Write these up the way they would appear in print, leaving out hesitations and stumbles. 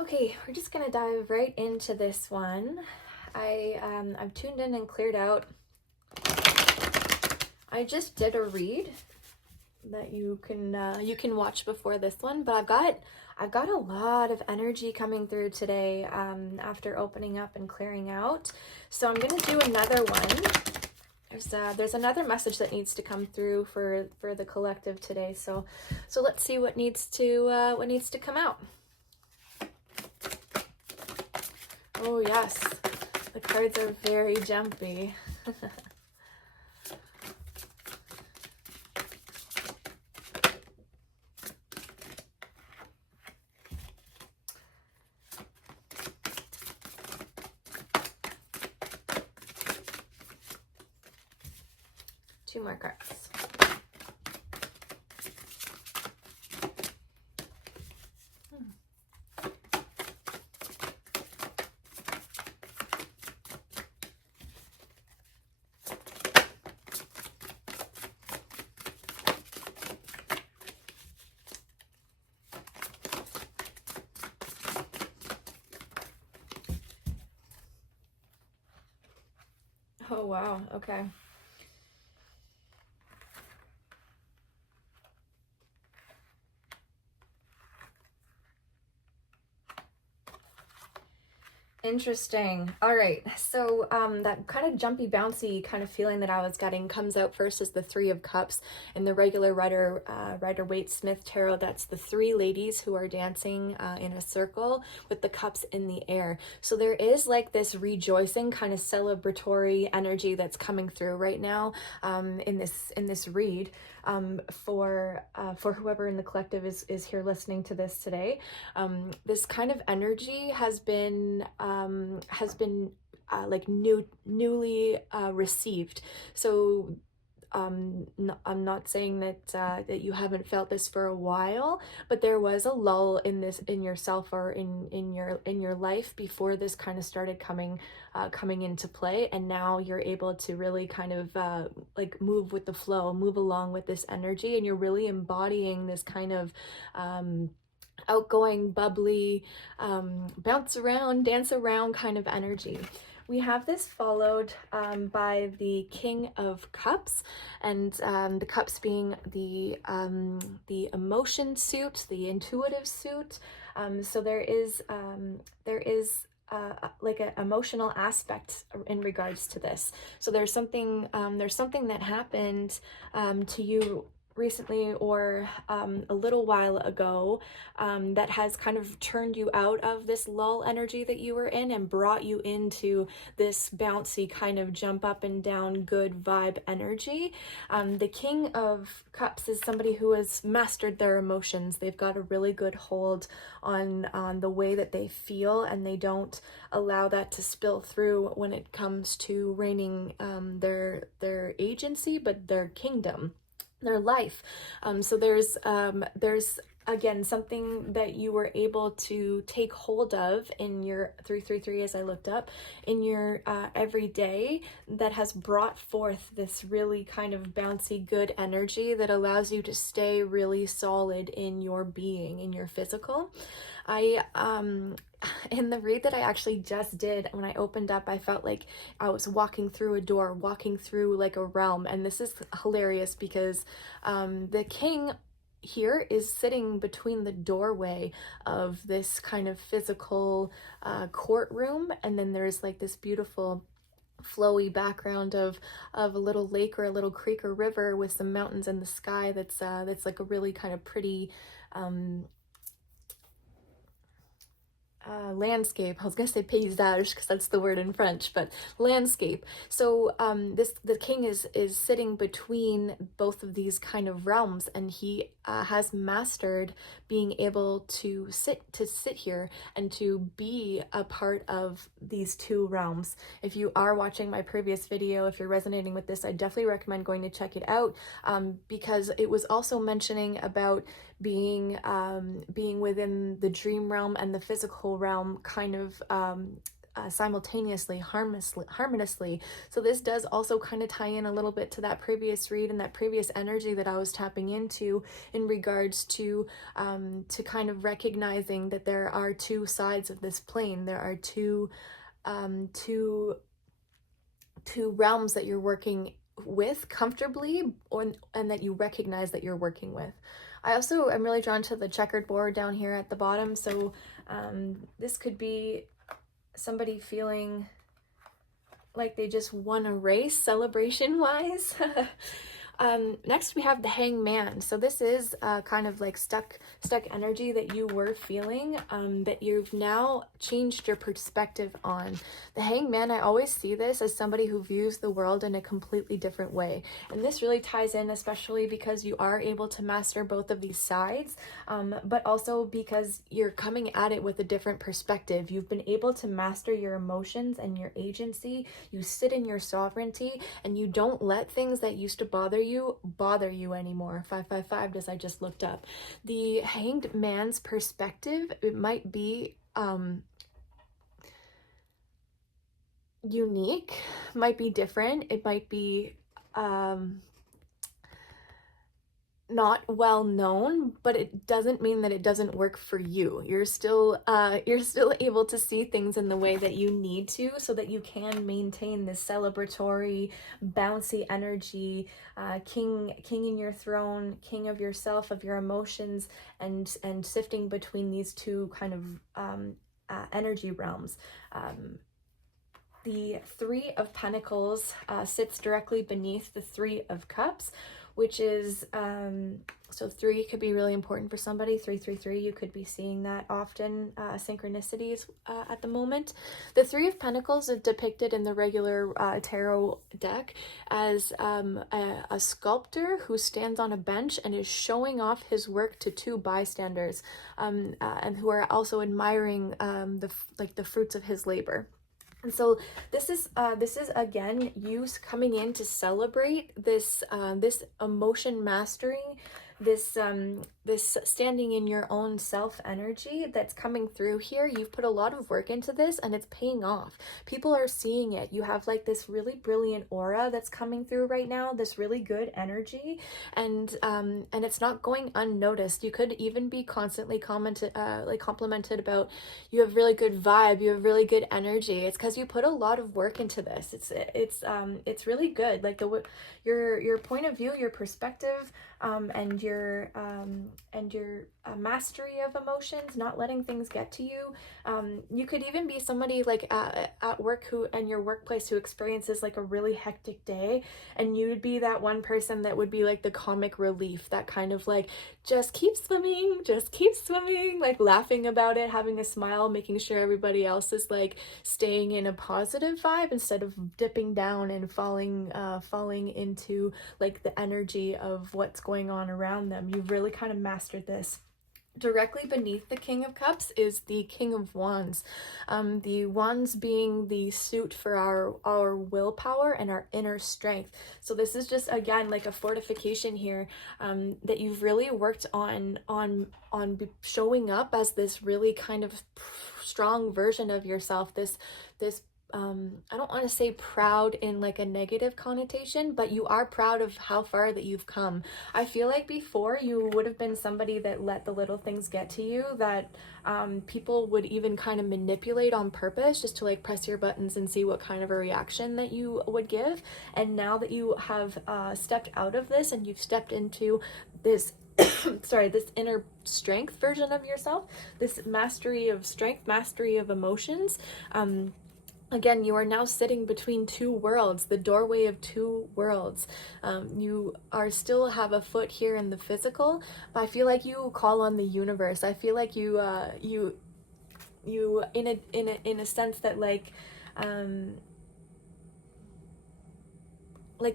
Okay, we're just gonna dive right into this one. I've tuned in and cleared out. I just did a read that you can watch before this one, but I've got a lot of energy coming through today after opening up and clearing out. So I'm gonna do another one. There's another message that needs to come through for the collective today. So let's see what needs to come out. Oh yes, the cards are very jumpy. Two more cards. Oh wow, okay. Interesting. All right. So that kind of jumpy, bouncy kind of feeling that I was getting comes out first as the Three of Cups. In the regular Rider-Waite-Smith tarot, that's the three ladies who are dancing in a circle with the cups in the air. So there is like this rejoicing, kind of celebratory energy that's coming through right now in this read. For whoever in the collective is here listening to this today, this kind of energy has been like newly received. So I'm not saying that you haven't felt this for a while, but there was a lull in yourself or in your life before this kind of started coming into play, and now you're able to really kind of like move with the flow, move along with this energy, and you're really embodying this kind of outgoing, bubbly, bounce around, dance around kind of energy. We have this followed by the King of Cups, and the cups being the emotion suit, the intuitive suit. So there is like an emotional aspect in regards to this. So there's something that happened to you recently or a little while ago that has kind of turned you out of this lull energy that you were in and brought you into this bouncy kind of jump up and down good vibe energy. The King of Cups is somebody who has mastered their emotions. They've got a really good hold on the way that they feel, and they don't allow that to spill through when it comes to reigning their agency, but their kingdom, their life. So there's again something that you were able to take hold of in your 333, as I looked up, in your everyday, that has brought forth this really kind of bouncy good energy that allows you to stay really solid in your being, in your physical. In the read that I actually just did, when I opened up, I felt like I was walking through a door, walking through like a realm. And this is hilarious because the king here is sitting between the doorway of this kind of physical courtroom, and then there's like this beautiful flowy background of a little lake or a little creek or river with some mountains in the sky. That's like a really kind of pretty landscape. I was gonna say paysage because that's the word in French, but landscape. So the king is sitting between both of these kind of realms, and he has mastered being able to sit here and to be a part of these two realms. If you are watching my previous video, if you're resonating with this, I definitely recommend going to check it out, because it was also mentioning about being within the dream realm and the physical realm kind of simultaneously, harmoniously. So this does also kind of tie in a little bit to that previous read and that previous energy that I was tapping into in regards to kind of recognizing that there are two sides of this plane. There are two realms that you're working with comfortably, and that you recognize that you're working with. I also am really drawn to the checkered board down here at the bottom. So this could be somebody feeling like they just won a race celebration wise. Next we have the hangman. So this is kind of like stuck energy that you were feeling, that you've now changed your perspective on. The hangman, I always see this as somebody who views the world in a completely different way. And this really ties in, especially because you are able to master both of these sides, but also because you're coming at it with a different perspective. You've been able to master your emotions and your agency. You sit in your sovereignty, and you don't let things that used to bother you anymore. 555, as I just looked up. The hanged man's perspective, it might be unique, might be different, it might be not well known, but it doesn't mean that it doesn't work for you. You're still able to see things in the way that you need to, so that you can maintain this celebratory, bouncy energy, king in your throne, king of yourself, of your emotions, and sifting between these two kind of energy realms. The Three of Pentacles sits directly beneath the Three of Cups, which is, so 3 could be really important for somebody. 333, you could be seeing that often, synchronicities at the moment. The Three of Pentacles are depicted in the regular tarot deck as a sculptor who stands on a bench and is showing off his work to two bystanders, and who are also admiring the fruits of his labor. And so this is again you coming in to celebrate this this emotion mastering, this standing in your own self energy that's coming through here. You've put a lot of work into this, and it's paying off. People are seeing it. You have like this really brilliant aura that's coming through right now, this really good energy, and it's not going unnoticed. You could even be constantly complimented about, you have really good vibe, you have really good energy. It's because you put a lot of work into this. It's really good. Like your point of view, your perspective, and your mastery of emotions, not letting things get to you. You could even be somebody like at work in your workplace who experiences like a really hectic day, and you would be that one person that would be like the comic relief, that kind of like, just keep swimming, like laughing about it, having a smile, making sure everybody else is like staying in a positive vibe instead of dipping down and falling into like the energy of what's going on around them. You've really kind of mastered this. Directly beneath the King of Cups is the King of Wands. The wands being the suit for our willpower and our inner strength. So this is just, again, like a fortification here, that you've really worked on showing up as this really kind of strong version of yourself, this I don't want to say proud in like a negative connotation, but you are proud of how far that you've come. I feel like before you would have been somebody that let the little things get to you, that people would even kind of manipulate on purpose just to like press your buttons and see what kind of a reaction that you would give. And now that you have stepped out of this and you've stepped into this this inner strength version of yourself, this mastery of strength, mastery of emotions, again, you are now sitting between two worlds, the doorway of two worlds. You are still have a foot here in the physical, but I feel like you call on the universe. I feel like you in a sense that like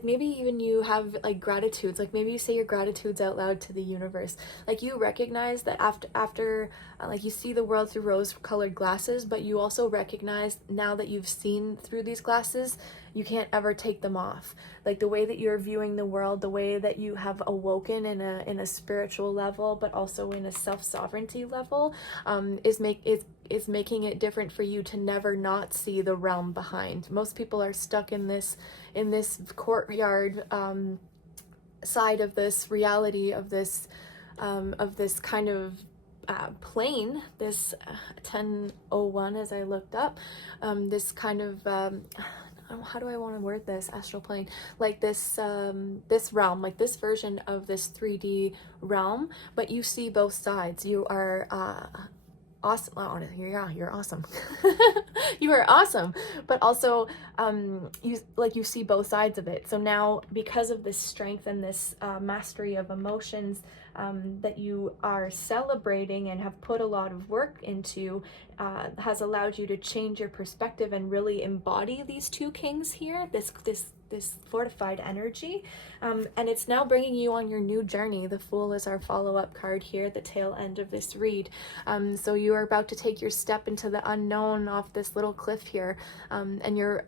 maybe even you have like gratitudes, like maybe you say your gratitudes out loud to the universe. Like you recognize that after like you see the world through rose colored glasses, but you also recognize now that you've seen through these glasses, you can't ever take them off. Like the way that you're viewing the world, the way that you have awoken in a spiritual level, but also in a self-sovereignty level, is making it different for you to never not see the realm behind. Most people are stuck in this courtyard side of this reality of this kind of plane, this 1001 as I looked up, this kind of how do I want to word this, astral plane, like this this realm, like this version of this 3D realm, but you see both sides. You are awesome. Oh, yeah, you're awesome. You are awesome, but also you see both sides of it. So now, because of this strength and this mastery of emotions that you are celebrating and have put a lot of work into, has allowed you to change your perspective and really embody these two kings here, this fortified energy, and it's now bringing you on your new journey. The Fool is our follow-up card here at the tail end of this read. So you are about to take your step into the unknown off this little cliff here, and you're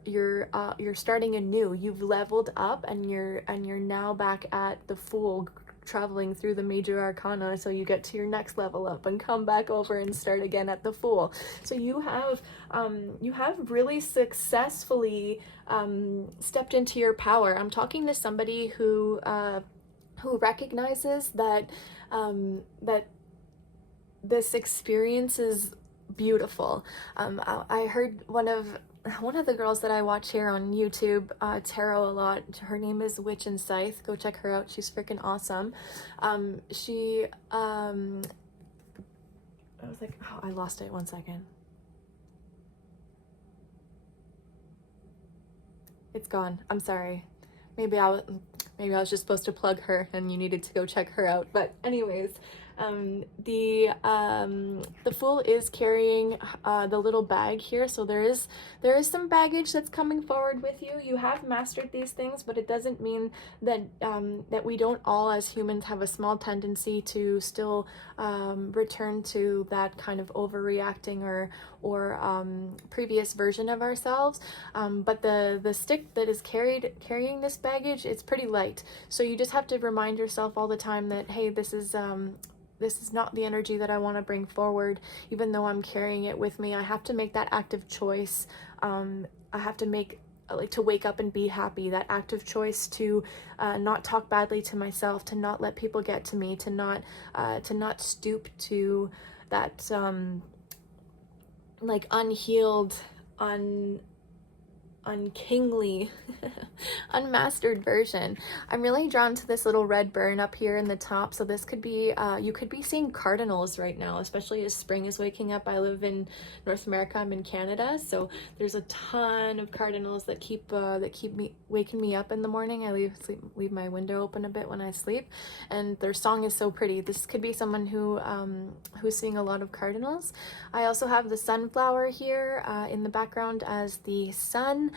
starting anew. You've leveled up, and you're now back at the Fool, traveling through the major arcana, so you get to your next level up and come back over and start again at the Fool. So you have really successfully stepped into your power. I'm talking to somebody who recognizes that that this experience is beautiful. I heard one of the girls that I watch here on YouTube, tarot a lot. Her name is Witch and Scythe. Go check her out. She's freaking awesome. I was like, oh, I lost it. 1 second. It's gone. I'm sorry. Maybe I was just supposed to plug her and you needed to go check her out. But anyways, the Fool is carrying the little bag here, so there is some baggage that's coming forward with you. You have mastered these things, but it doesn't mean that that we don't all as humans have a small tendency to still return to that kind of overreacting or previous version of ourselves. But the stick that is carrying this baggage, it's pretty light. So you just have to remind yourself all the time that, hey, this is not the energy that I want to bring forward. Even though I'm carrying it with me, I have to make that active choice. I have to make, to wake up and be happy, that active choice to not talk badly to myself, to not let people get to me, to not stoop to that like unhealed, unkingly, unmastered version. I'm really drawn to this little red burn up here in the top. So this could be, you could be seeing cardinals right now, especially as spring is waking up. I live in North America. I'm in Canada, so there's a ton of cardinals that keep me waking me up in the morning. I leave my window open a bit when I sleep, and their song is so pretty. This could be someone who's seeing a lot of cardinals. I also have the sunflower here in the background as the sun.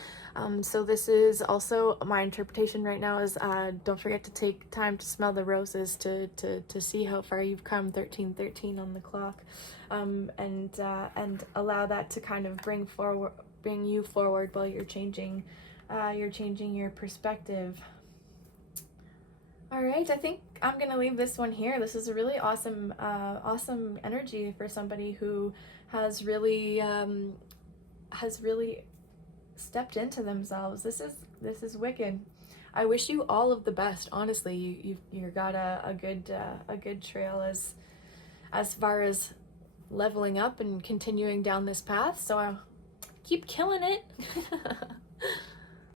So this is also my interpretation right now is don't forget to take time to smell the roses to see how far you've come. 1313 on the clock, and allow that to kind of bring you forward while you're changing your perspective. All right, I think I'm gonna leave this one here. This is a really awesome energy for somebody who has really stepped into themselves. This is wicked. I wish you all of the best. Honestly, you got a good trail as far as leveling up and continuing down this path. So keep killing it.